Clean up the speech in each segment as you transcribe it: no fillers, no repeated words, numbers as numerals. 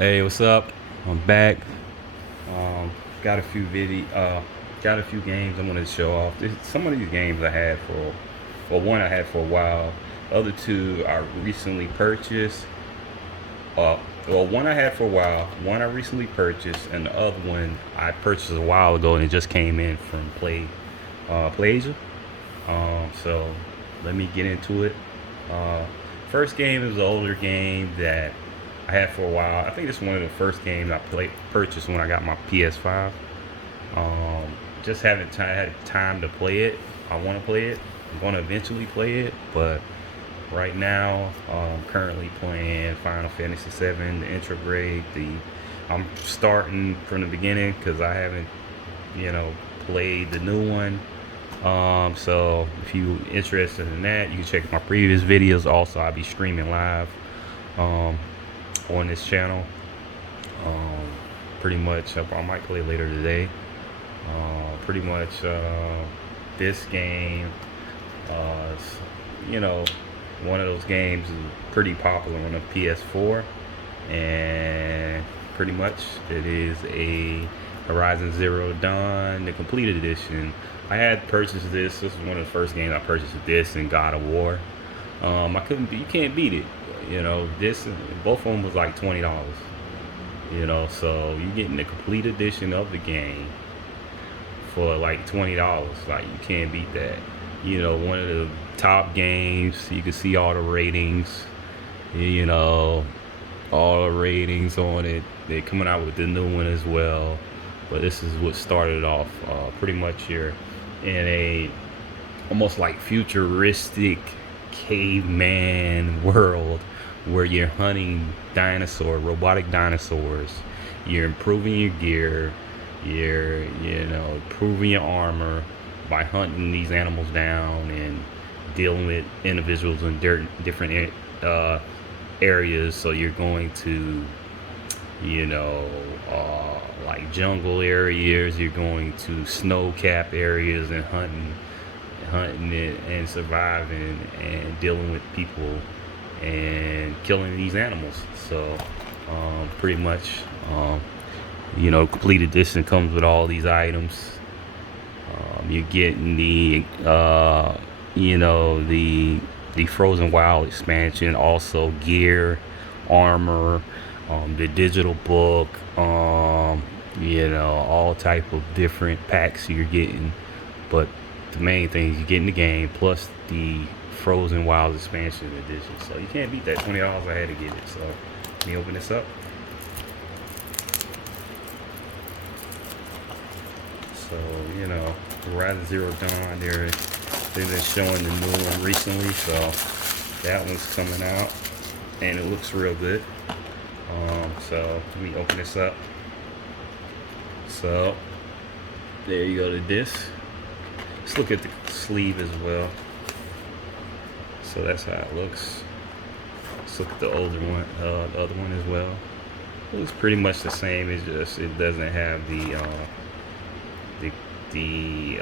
Hey, what's up? I'm back. Got a few got a few games I wanted to show off. Some of these games I had for, well, one I had for a while. The other two I recently purchased. Well, one I had for a while. One I recently purchased, and the other one I purchased a while ago, and it just came in from PlayAsia. So let me get into it. Uh, First game is an older game that I had for a while. I think it's one of the first games I purchased when I got my PS5. Um, just haven't had time to play it. I want to play it. I'm going to eventually play it, but right now I'm currently playing Final Fantasy VII, the intro grade. I'm starting from the beginning because I haven't, played the new one. So if you interested in that, you can check my previous videos. Also, I'll be streaming live um, on this channel. Um, Pretty much, I might play later today. Pretty much, this game, is, you know, one of those games is pretty popular on the PS4, and pretty much it is a Horizon Zero Dawn, the completed edition. I had purchased this. This was one of the first games I purchased with this and God of War. I couldn't. You can't beat it. This both of them was like $20. So you getting the complete edition of the game for like $20. Like, you can't beat that. One of the top games. You can see all the ratings. You know, all the ratings on it. They're coming out with the new one as well. But this is what started off. Pretty much you're in a almost like futuristic caveman world where you're hunting robotic dinosaurs. You're improving your gear. You're, improving your armor by hunting these animals down and dealing with individuals in different areas. So you're going to, like jungle areas. You're going to snow cap areas and hunting it and surviving and dealing with people and killing these animals. So pretty much, complete edition comes with all these items. You're getting the Frozen Wild expansion, also gear, armor, the digital book, all type of different packs you're getting. But the main thing is you're getting the game plus the Frozen Wild expansion edition. So you can't beat that $20. I had to get it. So let me open this up. So, Horizon Zero Dawn, they've been showing the new one recently, so that one's coming out, and it looks real good. So let me open this up. So there you go, the disc. Let's look at the sleeve as well. So that's how it looks. Let's look at the older one, the other one as well. It looks pretty much the same. It's just it doesn't have the the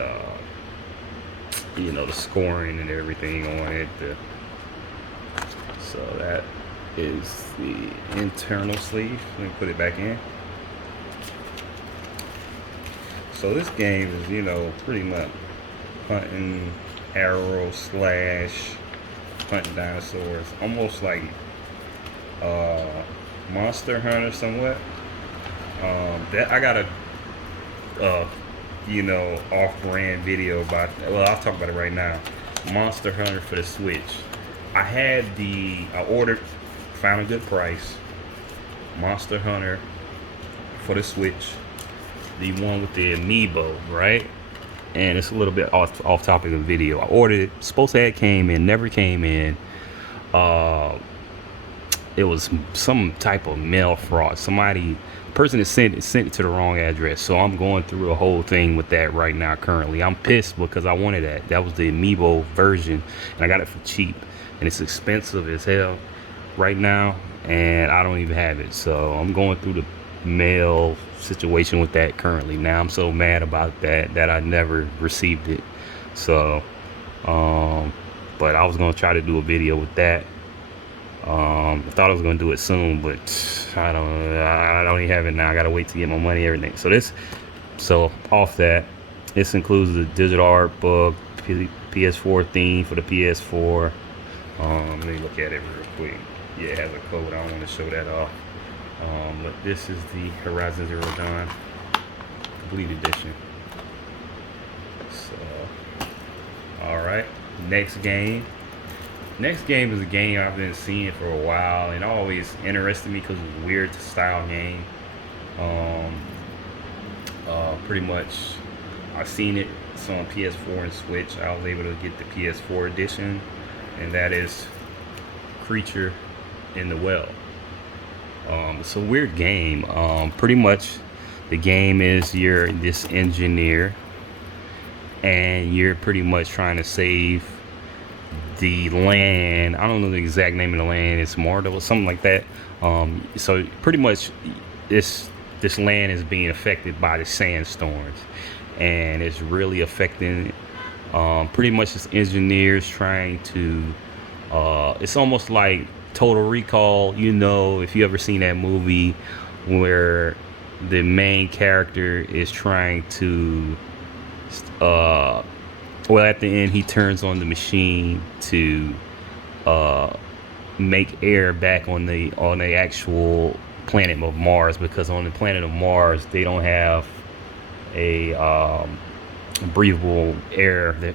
scoring and everything on it. So that is the internal sleeve. Let me put it back in. So this game is, pretty much hunting arrow slash hunting dinosaurs, almost like Monster Hunter somewhat. That I got a off-brand video about. Well, I'll talk about it right now. Monster Hunter for the Switch. I ordered, found a good price. Monster Hunter for the Switch, the one with the amiibo, right? And it's a little bit off topic of the video. I ordered it. Supposed to have came in, never came in. It was some type of mail fraud. Person that sent it to the wrong address. So I'm going through a whole thing with that right now. Currently, I'm pissed because I wanted that. That was the amiibo version, and I got it for cheap. And it's expensive as hell right now, and I don't even have it. So I'm going through the mail situation with that currently. Now I'm so mad about that I never received it. So, but I was gonna try to do a video with that. I thought I was gonna do it soon, but I don't even have it now. I gotta wait to get my money, everything. So off that, this includes the digital art book, PS4 theme for the PS4. Let me look at it real quick. Yeah, it has a code. I don't want to show that off. But this is the Horizon Zero Dawn Complete Edition. So, all right, next game. Next game is a game I've been seeing for a while, and always interested me because it's a weird style game. Um, Pretty much, I've seen it. It's on PS4 and Switch. I was able to get the PS4 edition, and that is Creature in the Well. It's a weird game. Pretty much, the game is you're this engineer, and you're pretty much trying to save the land. I don't know the exact name of the land. It's Marta or something like that. So pretty much, this land is being affected by the sandstorms, and it's really affecting. Pretty much, this engineers trying to. It's almost like Total Recall. You know, if you ever seen that movie where the main character is trying to well, at the end, he turns on the machine to make air back on the actual planet of Mars, because on the planet of Mars they don't have a breathable air that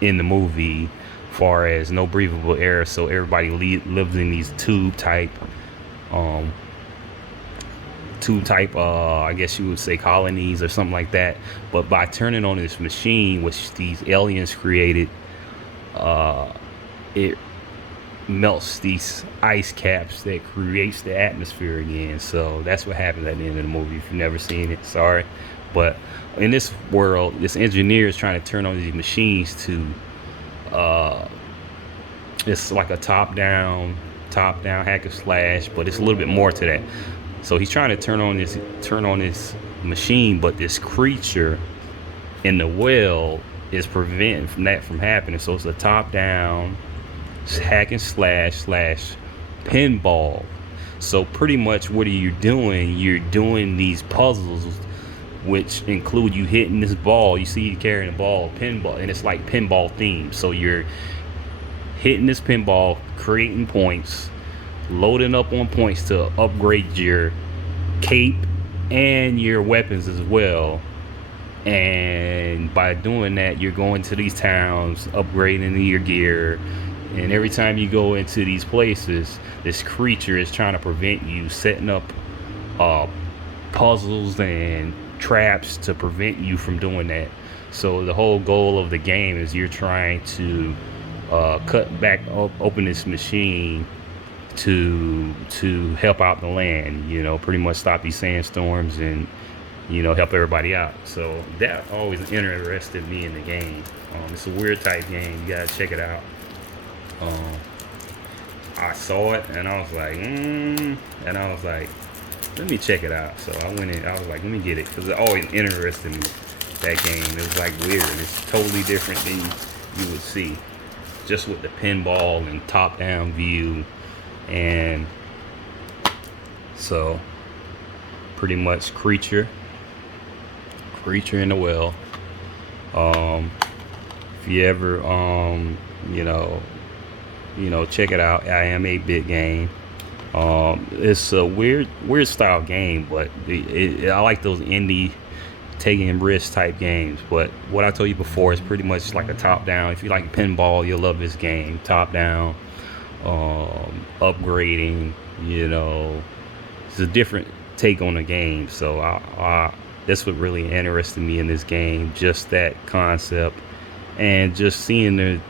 in the movie, far as no breathable air. So everybody lives in these um, tube type, I guess you would say, colonies or something like that. But by turning on this machine, which these aliens created, it melts these ice caps that creates the atmosphere again. So that's what happens at the end of the movie. If you've never seen it, sorry. But in this world, this engineer is trying to turn on these machines to, it's like a top-down hack and slash, but it's a little bit more to that. So he's trying to turn on this machine, but this creature in the well is preventing that from happening. So it's a top-down hack and slash pinball. So pretty much, what are you doing? You're doing these puzzles, which include you hitting this ball. You see you carrying a ball, pinball, and it's like pinball themed. So you're hitting this pinball, creating points, loading up on points to upgrade your cape and your weapons as well. And by doing that, you're going to these towns, upgrading your gear. And every time you go into these places, this creature is trying to prevent you, setting up puzzles and traps to prevent you from doing that. So the whole goal of the game is you're trying to cut back, open this machine to help out the land, pretty much stop these sandstorms and, help everybody out. So that always interested me in the game. It's a weird type game. You gotta check it out. I saw it and I was like, let me check it out. So I went in, I was like, let me get it, because it always interested me, that game. It was like weird. It's totally different than you would see, just with the pinball and top-down view. And so pretty much Creature in the Well. If you ever check it out. I am 8-bit game. It's a weird style game, but I like those indie taking risks type games. But what I told you before is pretty much like a top down. If you like pinball, you'll love this game. Top down, upgrading. It's a different take on the game. So that's what really interested me in this game. Just that concept, and just seeing the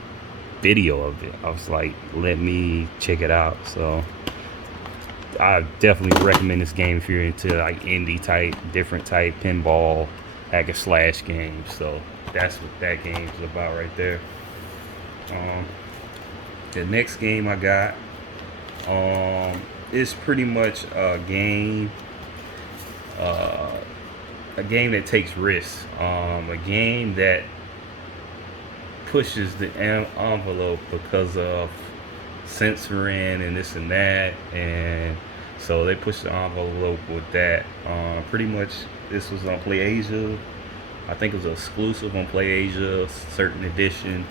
video of it, I was like, let me check it out. So I definitely recommend this game if you're into like indie type, different type pinball hack and slash games. So that's what that game is about right there. The next game I got is pretty much a game that takes risks, a game that pushes the envelope because of censoring and this and that, and so they pushed the envelope with that. Pretty much, this was on PlayAsia. I think it was exclusive on PlayAsia, certain edition.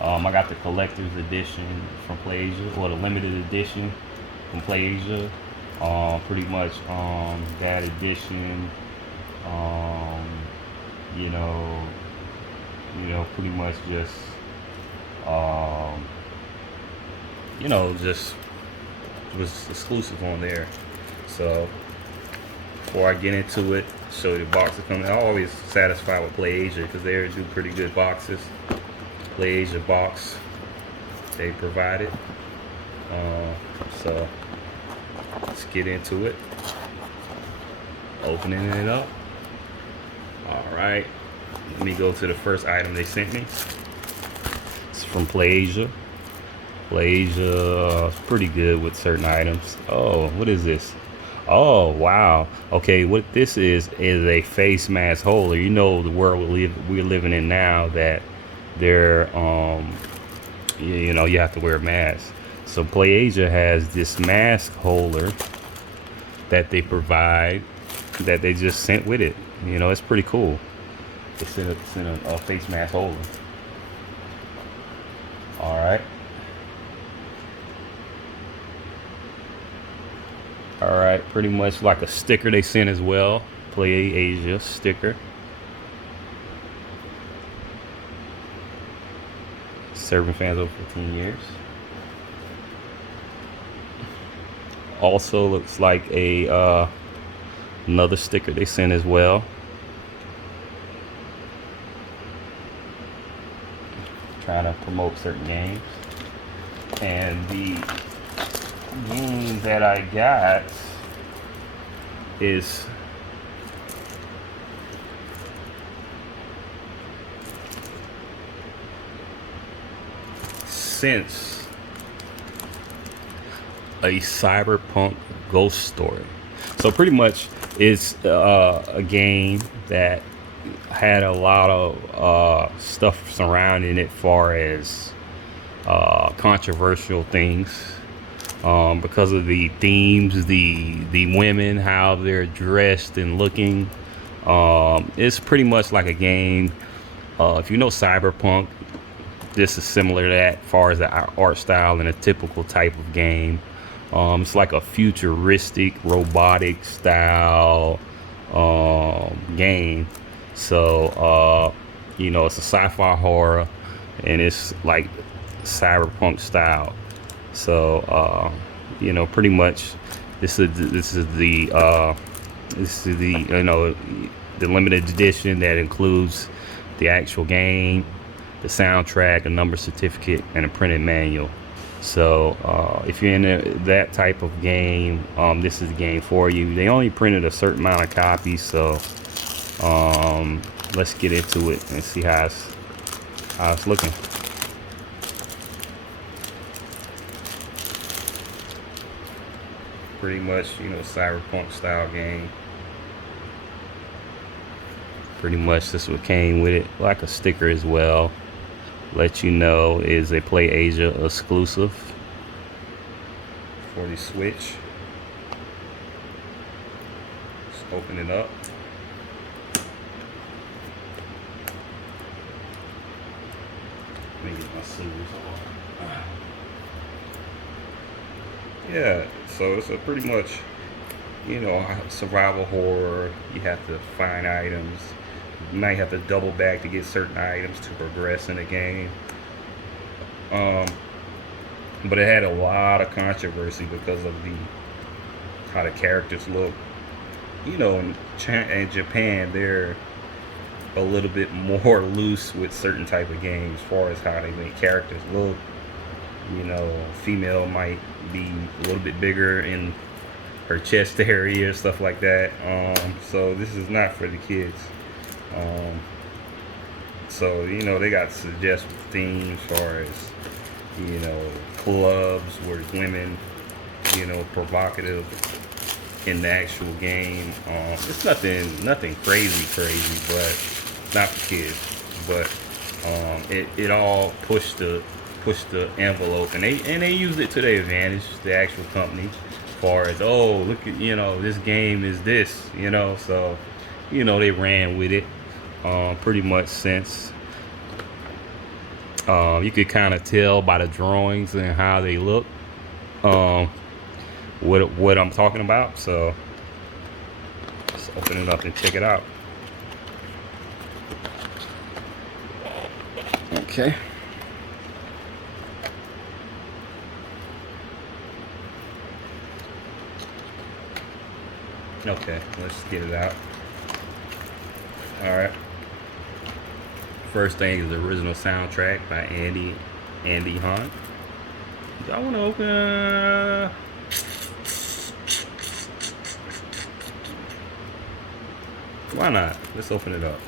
I got the collector's edition from PlayAsia, or the limited edition from PlayAsia. Pretty much that edition. Um, you know, pretty much just um, just was exclusive on there. So before I get into it, show you the box that comes. I'm always satisfied with PlayAsia because they do pretty good boxes. PlayAsia box they provided. So let's get into it. Opening it up. All right. Let me go to the first item they sent me. It's from PlayAsia. PlayAsia is pretty good with certain items. Oh, what is this? Oh, wow. Okay, what this is a face mask holder. You know the world we're living in now, that they're you have to wear a mask. So PlayAsia has this mask holder that they provide, that they just sent with it. It's pretty cool. They sent a face mask holder. All right. All right, pretty much like a sticker they sent as well. PlayAsia sticker. Serving fans over 15 years. Also looks like a another sticker they sent as well. Trying to promote certain games. And the game that I got is Sense, a cyberpunk ghost story. So pretty much it's a game that had a lot of stuff surrounding it, far as controversial things, because of the themes, the women, how they're dressed and looking. It's pretty much like a game. If you know cyberpunk, this is similar to that, as far as the art style and a typical type of game. It's like a futuristic, robotic style game. So it's a sci-fi horror, and it's like cyberpunk style. So pretty much this is the the limited edition that includes the actual game, the soundtrack, a number certificate, and a printed manual. So if you're into that type of game, this is the game for you. They only printed a certain amount of copies, so let's get into it and see how it's looking. Pretty much, cyberpunk style game. Pretty much this what came with it, like a sticker as well. Let you know is a PlayAsia exclusive for the Switch. Just open it up. Let me get my scissors on. Yeah, so it's a pretty much, survival horror. You have to find items. You might have to double back to get certain items to progress in the game. But it had a lot of controversy because of how the characters look. In Japan, they're a little bit more loose with certain type of games as far as how they make characters look. Female might be a little bit bigger in her chest area, stuff like that. So this is not for the kids. So they got suggestive themes as far as clubs where women provocative in the actual game. It's nothing crazy, but not for kids. But it all pushed the push the envelope, and they use it to their advantage, the actual company, as far as, oh, look at, this game is this, so they ran with it pretty much since you could kind of tell by the drawings and how they look what I'm talking about. So let's open it up and check it out. Okay. Okay, let's get it out. All right. First thing is the original soundtrack by Andy Han. I want to open. Why not? Let's open it up.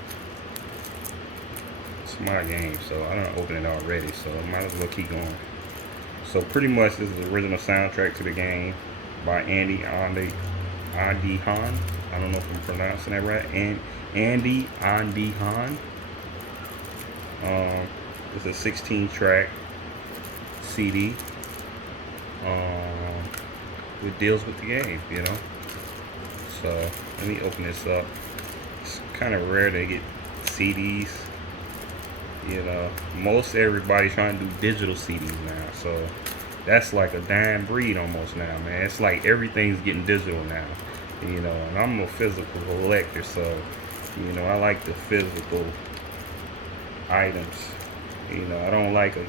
It's my game, so I don't open it already, so I might as well keep going. So pretty much this is the original soundtrack to the game by Andy Han. I don't know if I'm pronouncing that right. And Andy Han. It's a 16-track CD. It deals with the game, So let me open this up. It's kind of rare to get CDs. Most everybody's trying to do digital CDs now. So that's like a dying breed almost now, man. It's like everything's getting digital now. And I'm a physical collector, so I like the physical items. I don't like it.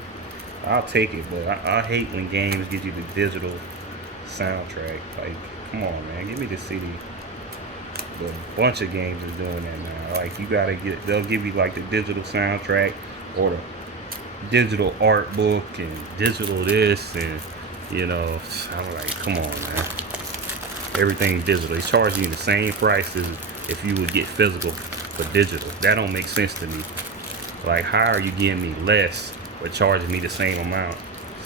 I'll take it, but I hate when games give you the digital soundtrack. Like, come on, man, give me the CD. But a bunch of games is doing that now. Like, they'll give you like the digital soundtrack or the digital art book and digital this, and I'm like, come on, man. Everything's digital. He's charging you the same price as if you would get physical but digital. That don't make sense to me. Like, how are you giving me less but charging me the same amount?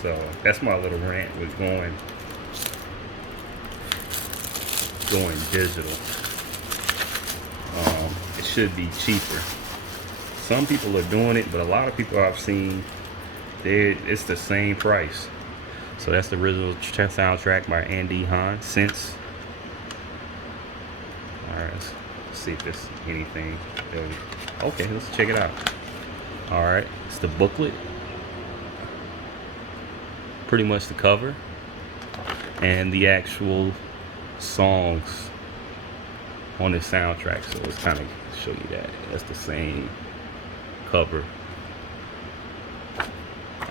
So that's my little rant with going digital. It should be cheaper. Some people are doing it, but a lot of people I've seen, it's the same price. So that's the original soundtrack by Andy Han. Since. Alright, let's see if there's anything. Okay, let's check it out. Alright, it's the booklet. Pretty much the cover. And the actual songs on the soundtrack. So let's kind of show you that. That's the same cover.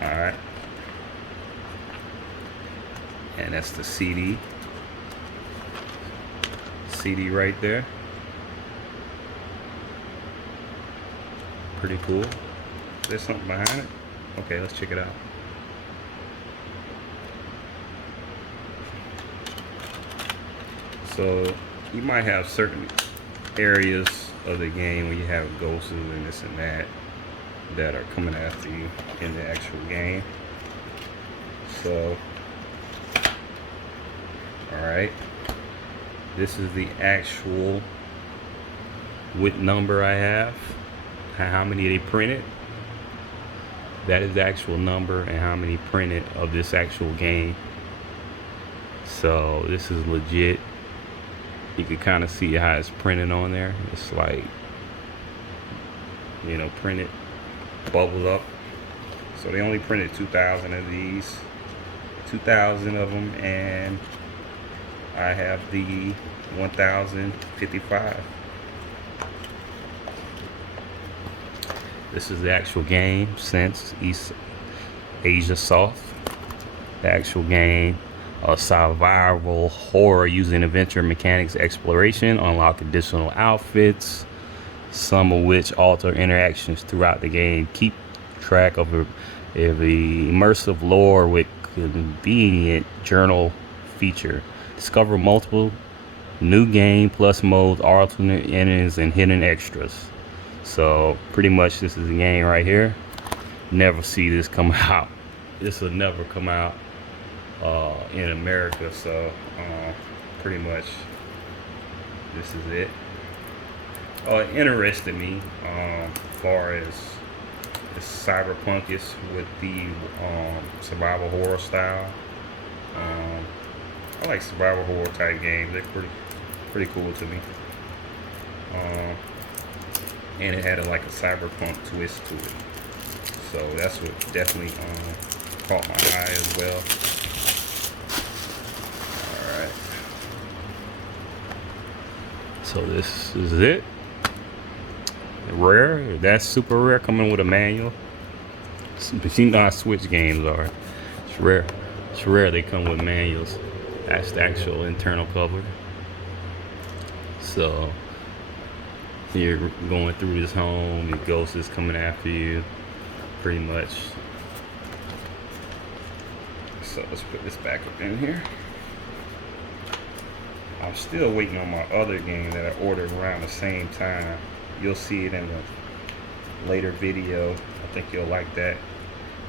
Alright. And that's the CD. CD right there. Pretty cool. There's something behind it. Okay, let's check it out. So you might have certain areas of the game where you have ghosts and this and that are coming after you in the actual game. So, alright, this is the actual what number I have, how many they printed. That is the actual number and how many printed of this actual game. So this is legit. You can kind of see how it's printed on there. It's like, printed, bubbled up. So they only printed 2,000 of these, 2,000 of them, and I have the 1,055. This is the actual game since East Asia Soft. The actual game. A survival horror using adventure mechanics exploration, unlock additional outfits, some of which alter interactions throughout the game. Keep track of the immersive lore with convenient journal feature. Discover multiple new game plus modes, alternate endings, and hidden extras. So pretty much this is the game right here. Never see this come out. This will never come out in America, so pretty much this is it. It interested me as far as It's cyberpunkish with the survival horror style. I like survival horror type games. They're pretty cool to me. And it had like a cyberpunk twist to it. So that's what definitely caught my eye as well. Alright. So this is it. Rare. That's super rare, coming with a manual. But you know how Switch games are. It's rare. It's rare they come with manuals. That's the actual internal cover. So you're going through this home, the ghost is coming after you, pretty much. So let's put this back up in here. I'm still waiting on my other game that I ordered around the same time. You'll see it in the later video. I think you'll like that.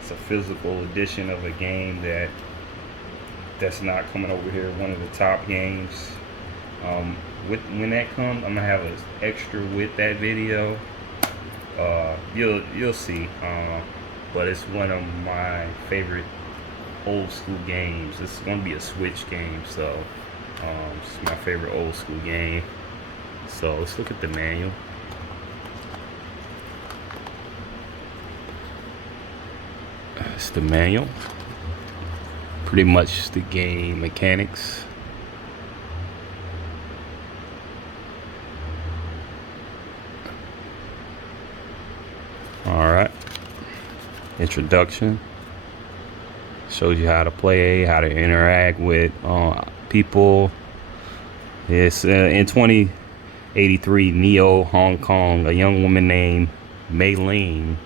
It's a physical edition of a game that's not coming over here, one of the top games. When that comes, I'm gonna have an extra with that video. You'll see. But it's one of my favorite old school games. It's gonna be a Switch game, so it's my favorite old school game. So let's look at the manual. It's the manual. Pretty much the game mechanics. Alright. Introduction. Shows you how to play, how to interact with people. It's in 2083, Neo, Hong Kong, a young woman named Mei Ling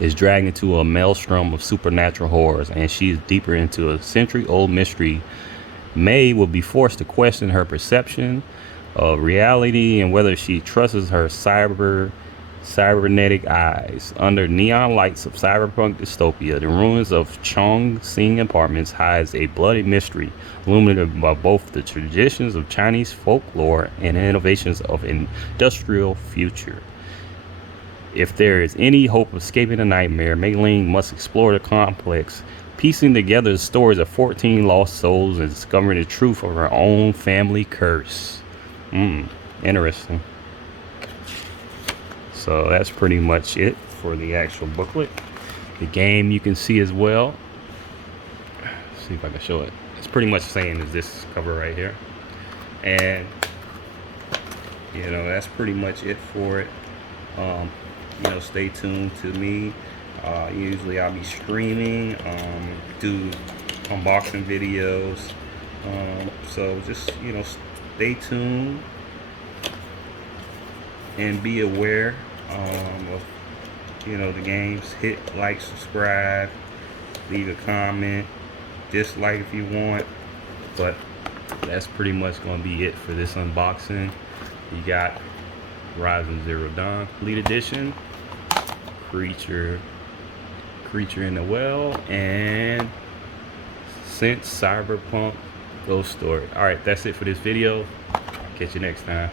is dragged into a maelstrom of supernatural horrors, and she is deeper into a century-old mystery. Mei will be forced to question her perception of reality and whether she trusts her cybernetic eyes. Under neon lights of cyberpunk dystopia, the ruins of Chongqing Apartments hides a bloody mystery, illuminated by both the traditions of Chinese folklore and innovations of industrial future. If there is any hope of escaping the nightmare, Mei Ling must explore the complex, piecing together the stories of 14 lost souls and discovering the truth of her own family curse. Interesting. So that's pretty much it for the actual booklet. The game you can see as well. Let's see if I can show it. It's pretty much the same as this cover right here. And you know, that's pretty much it for it. You know, stay tuned to me. Usually I'll be streaming, do unboxing videos. So just, you know, stay tuned and be aware of, you know, the games. Hit like, subscribe, leave a comment, dislike if you want. But that's pretty much gonna be it for this unboxing. You got Horizon Zero Dawn Complete Edition, Creature in the Well, and Since Cyberpunk Ghost Story. Alright, that's it for this video. Catch you next time.